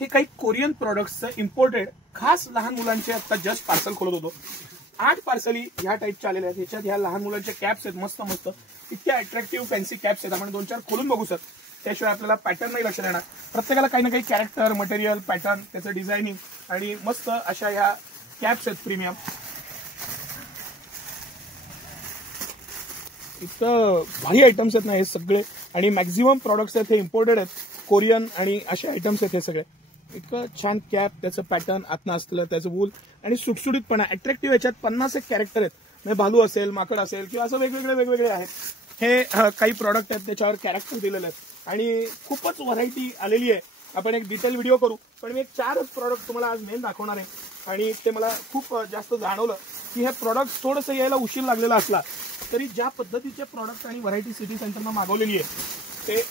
हे काही Korean प्रोडक्ट्सचं imported खास लहान मुलांचे आता जस्ट पार्सल खोलत होतो. 8 पार्सली ह्या टाईपच्या आलेल्या आहेत. ह्याच्यात ह्या लहान मुलांच्या कॅप्स आहेत, मस्त मस्त इतक्या अट्रॅक्टिव्ह फॅन्सी कॅप्स आहेत. आपण 2-4 खोलून बघू सर, त्याशिवाय आपल्याला पॅटर्न नाही लक्षात येणार. प्रत्येकाला काही ना काही कॅरेक्टर, मटेरियल, पॅटर्न, त्याचं डिझायनिंग आणि मस्त अशा ह्या कॅप्स आहेत प्रीमियम. इतकं भारी आयटम्स आहेत ना हे सगळे, आणि मॅक्झिमम प्रॉडक्ट्स आहेत हे इम्पोर्टेड आहेत, कोरियन आणि असे आयटम्स आहेत हे सगळे. इतकं छान कॅप, त्याचं पॅटर्न आतनं असलेलं, त्याचं वूल आणि सुटसुटीतपणा अट्रॅक्टिव्ह. याच्यात 50 कॅरेक्टर आहेत, म्हणजे भालू असेल, माकड असेल किंवा असं वेगवेगळे आहेत. हे काही प्रॉडक्ट आहेत त्याच्यावर कॅरेक्टर दिलेले आहेत आणि खूपच व्हरायटी आलेली आहे. आपण एक डिटेल व्हिडिओ करू, पण मी एक 4च प्रॉडक्ट तुम्हाला आज मेन दाखवणार आहे. आणि ते मला खूप जास्त जाणवलं की हे प्रॉडक्ट थोडंसं यायला उशीर लागलेला असला तरी ज्या पद्धतीचे प्रॉडक्ट आणि व्हरायटी सिटी सेंटरनं मागवलेली आहे ते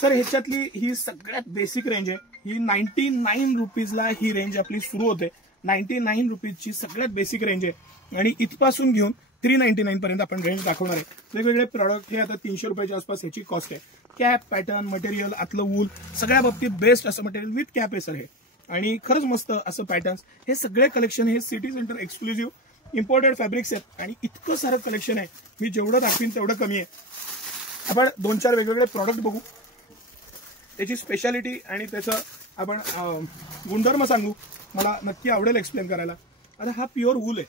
सर, ह्याच्यातली ही सगळ्यात बेसिक रेंज आहे. ही 99 रुपीजला ही रेंज आपली सुरू होते. 99 रुपीजची सगळ्यात बेसिक रेंज आहे आणि इथपासून घेऊन 399 पर्यंत आपण रेंज दाखवणार आहे. वेगवेगळे प्रॉडक्ट हे आता 300 रुपयाच्या आसपास ह्याची कॉस्ट आहे. कॅप, पॅटर्न, मटेरियल, आतलं वूल सगळ्या बाबतीत बेस्ट असं मटेरियल विथ कॅप आहे सर हे. आणि खरंच मस्त असं पॅटर्न्स. हे सगळे कलेक्शन हे city centre exclusive imported fabrics आहेत आणि इतकं सारं कलेक्शन आहे, मी जेवढं दाखवीन तेवढं कमी आहे. आपण 2-4 वेगवेगळे प्रॉडक्ट बघू, त्याची स्पेशालिटी आणि त्याचं आपण गुणधर्म सांगू. मला नक्की आवडेल एक्सप्लेन करायला. आता हा प्युअर वूल आहे,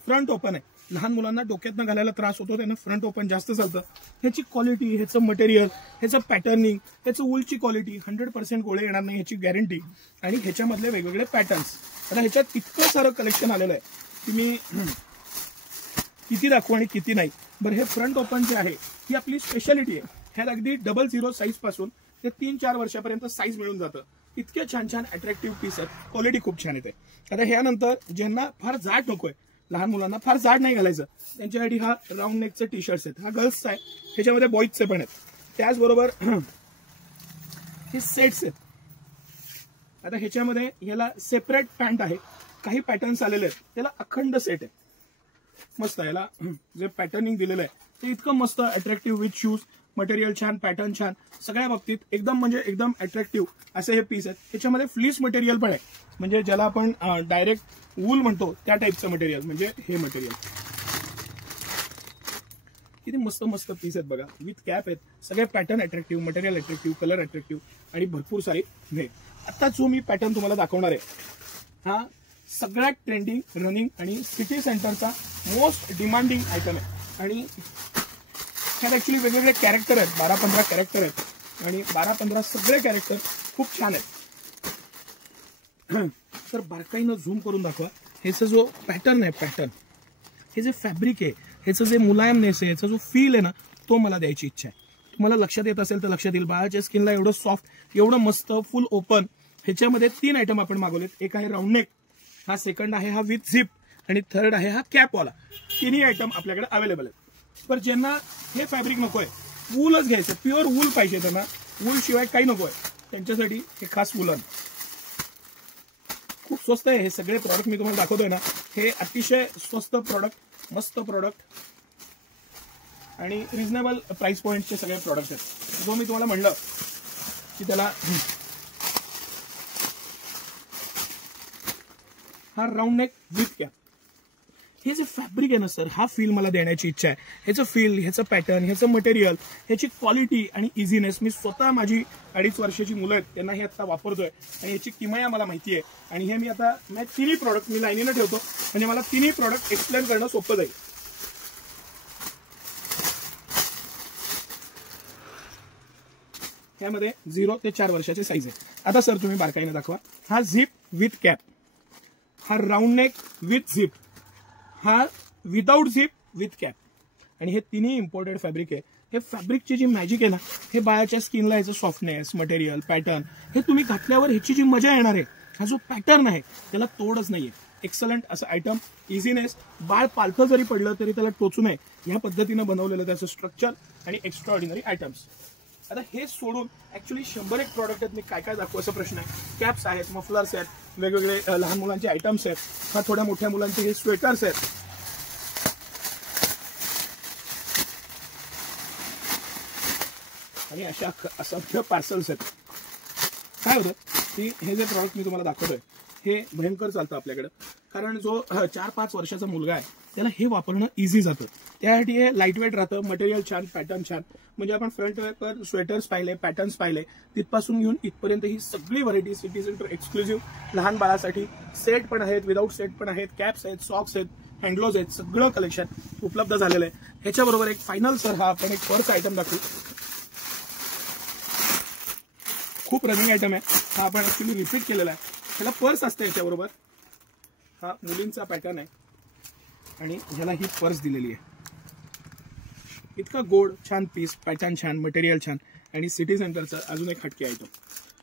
फ्रंट ओपन आहे. लहान मुलांना डोक्यातनं घालायला त्रास होतो, त्यांना फ्रंट ओपन जास्त चालतं. ह्याची क्वालिटी, ह्याचं मटेरियल, ह्याचं पॅटर्निंग, ह्याचं वूलची क्वालिटी 100% गोळे येणार नाही ह्याची गॅरंटी. आणि ह्याच्यामधले वेगवेगळे पॅटर्न्स. आता ह्याच्यात इतकं सारं कलेक्शन आलेलं आहे की मी किती दाखवू आणि किती नाही. बरं, हे फ्रंट ओपन जे आहे ही आपली स्पेशालिटी आहे. ह्यात अगदी 00 साईज पासून ते 3-4 वर्षापर्यंत साईज मिळून जातं. इतके छान छान अट्रॅक्टिव्ह पीस आहेत, क्वालिटी खूप छान येते. आता ह्यानंतर ज्यांना फार जाड नकोय, लहान मुलांना फार जाड नाही घालायचं, त्यांच्यासाठी हा राऊंड नेकचे टी शर्ट्स आहेत. हा गर्ल्सचा आहे, ह्याच्यामध्ये बॉईजचे पण आहेत. त्याचबरोबर हे सेट्स आहेत. आता ह्याच्यामध्ये ह्याला सेपरेट पॅन्ट आहे, काही पॅटर्न्स आलेले आहेत, त्याला अखंड सेट आहे. मस्त. याला जे पॅटर्निंग दिलेलं आहे ते इतकं मस्त अट्रॅक्टिव्ह विथ शूज, मटेरियल छान, पॅटर्न छान, सगळ्या बाबतीत एकदम म्हणजे एकदम अट्रॅक्टिव्ह असे हे पीस आहेत. ह्याच्यामध्ये फ्लीस मटेरियल पण आहे, म्हणजे ज्याला आपण डायरेक्ट वूल म्हणतो त्या टाईपचं मटेरियल, म्हणजे हे मटेरियल. किती मस्त मस्त पीस आहेत बघा, विथ कॅप आहेत. सगळे pattern attractive, material attractive, colour attractive आणि भरपूर सारी हे. आता जो मी पॅटर्न तुम्हाला दाखवणार आहे हा सगळ्यात ट्रेंडिंग, रनिंग आणि सिटी सेंटरचा मोस्ट डिमांडिंग आयटम आहे. आणि ह्यात ऍक्च्युली वेगवेगळे कॅरेक्टर आहेत, 12-15 कॅरेक्टर आहेत आणि 12-15 सगळे कॅरेक्टर खूप छान आहेत. तर बारकाईनं झूम करून दाखवा. ह्याचा जो पॅटर्न आहे, पॅटर्न, हे जे फॅब्रिक आहे, ह्याचं जे मुलायमनेस आहे, ह्याचा जो फील आहे ना, तो मला द्यायची इच्छा आहे. तुम्हाला लक्षात येत असेल तर लक्षात येईल. बाळाच्या स्किनला एवढं सॉफ्ट, एवढं मस्त, फुल ओपन. ह्याच्यामध्ये 3 आयटम आपण मागवलेत. एक आहे राऊंड नेक, हा सेकंड आहे हा विथ झिप आणि थर्ड आहे हा कॅपवाला. 3ही आयटम आपल्याकडे अवेलेबल आहेत. पण ज्यांना हे फॅब्रिक नकोय, वूलच घ्यायचं, प्युअर वूल पाहिजे त्यांना, वूल शिवाय काही नकोय, त्यांच्यासाठी हे खास वूलन. खूप स्वस्त आहे. हे सगळे प्रॉडक्ट मी तुम्हाला दाखवतोय ना, हे अतिशय स्वस्त प्रॉडक्ट, मस्त प्रॉडक्ट आणि रिझनेबल प्राइस पॉइंटचे सगळे प्रॉडक्ट आहेत. जो मी तुम्हाला म्हणलं की त्याला हा राऊंड नेक विथ कॅप, हे जे फॅब्रिक आहे ना सर, हा फील मला देण्याची इच्छा आहे. ह्याचं फील, ह्याचं पॅटर्न, ह्याचं मटेरियल, ह्याची क्वालिटी आणि इझीनेस. मी स्वतः माझी 2.5 वर्षाची मुलं आहेत त्यांना हे आता वापरतोय आणि याची किमया मला माहिती आहे. आणि हे मी आता 3ही प्रॉडक्ट मी लाईनीनं ठेवतो, म्हणजे मला 3ही प्रॉडक्ट एक्सप्लेन करणं सोपं जाईल. ह्यामध्ये 0 ते 4 वर्षाचे साईज आहे. आता सर तुम्ही बारकाईने दाखवा. हा झिप विथ कॅप, हा राऊंड नेक विथ झिप, हा विदाउट झिप विथ कॅप. आणि हे 3ही इम्पोर्टेड फॅब्रिक आहे. हे फॅब्रिकची जी मॅजिक आहे ना, हे बाळाच्या स्किनला याचं सॉफ्टनेस, मटेरियल, पॅटर्न, हे तुम्ही घातल्यावर ह्याची जी मजा येणार आहे, हा जो पॅटर्न आहे त्याला तोडच नाहीये. एक्सलंट असं आयटम, इझीनेस. बाळ पालथं जरी पडलं तरी त्याला टोचू नये ह्या पद्धतीनं बनवलेलं त्याचं स्ट्रक्चर आणि एक्स्ट्राऑर्डिनरी आयटम्स. आता हे सोडून ऍक्च्युली 100 एक प्रॉडक्ट आहेत. मी काय काय दाखवू असं प्रश्न आहे. कॅप्स आहेत, मफलर्स आहेत, वेगवेगळे लहान मुलांचे आयटम्स आहेत, हा थोड्या मोठ्या मुलांचे हे स्वेटर्स आहेत. आणि आणि अशा असंख्य पार्सल्स आहेत. काय होतं की हे जे प्रॉडक्ट मी तुम्हाला दाखवतोय हे भयंकर चालतं आपल्याकडं, कारण जो 4-5 वर्षाचा मुलगा आहे त्याला हे वापरणं इझी जातं. त्यासाठी हे लाईट वेट राहतं, मटेरियल छान, पॅटर्न छान. म्हणजे आपण फ्रंट पर स्वेटर्स पाहिले, पॅटर्न्स पाहिले, तिथपासून घेऊन इथपर्यंत ही सगळी व्हरायटी सिटी सेंटर एक्सक्लुझिव्ह लहान बाळासाठी सेट पण आहेत, विदाऊट सेट पण आहेत, कॅप्स आहेत, सॉक्स आहेत, हँडग्लोव्ज आहेत, सगळं कलेक्शन उपलब्ध झालेलं आहे. ह्याच्याबरोबर एक फायनल सर हा आपण एक पर्स आयटम दाखवू. खूप रनिंग आयटम आहे हा, आपण ऍक्च्युली रिपीट केलेला आहे. ह्याला पर्स असते याच्याबरोबर. हा मुलींचा पॅटर्न आहे आणि ह्याला ही पर्स दिलेली आहे. इतका गोड, छान पीस, पॅटर्न छान, मटेरियल छान आणि सिटी सेंटरचं अजून एक हटके आयटम.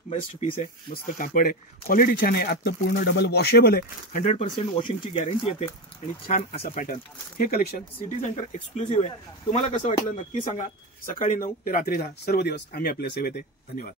बेस्ट पीस आहे, मस्त कापड आहे, क्वालिटी छान आहे, आत्ता पूर्ण डबल वॉशेबल आहे, 100% वॉशिंगची गॅरंटी येते आणि छान असा पॅटर्न. हे कलेक्शन सिटी सेंटर एक्सक्लुझिव्ह आहे. तुम्हाला कसं वाटलं नक्की सांगा. सकाळी 9 ते रात्री 10 सर्व दिवस आम्ही आपल्या सेवेत आहे. धन्यवाद.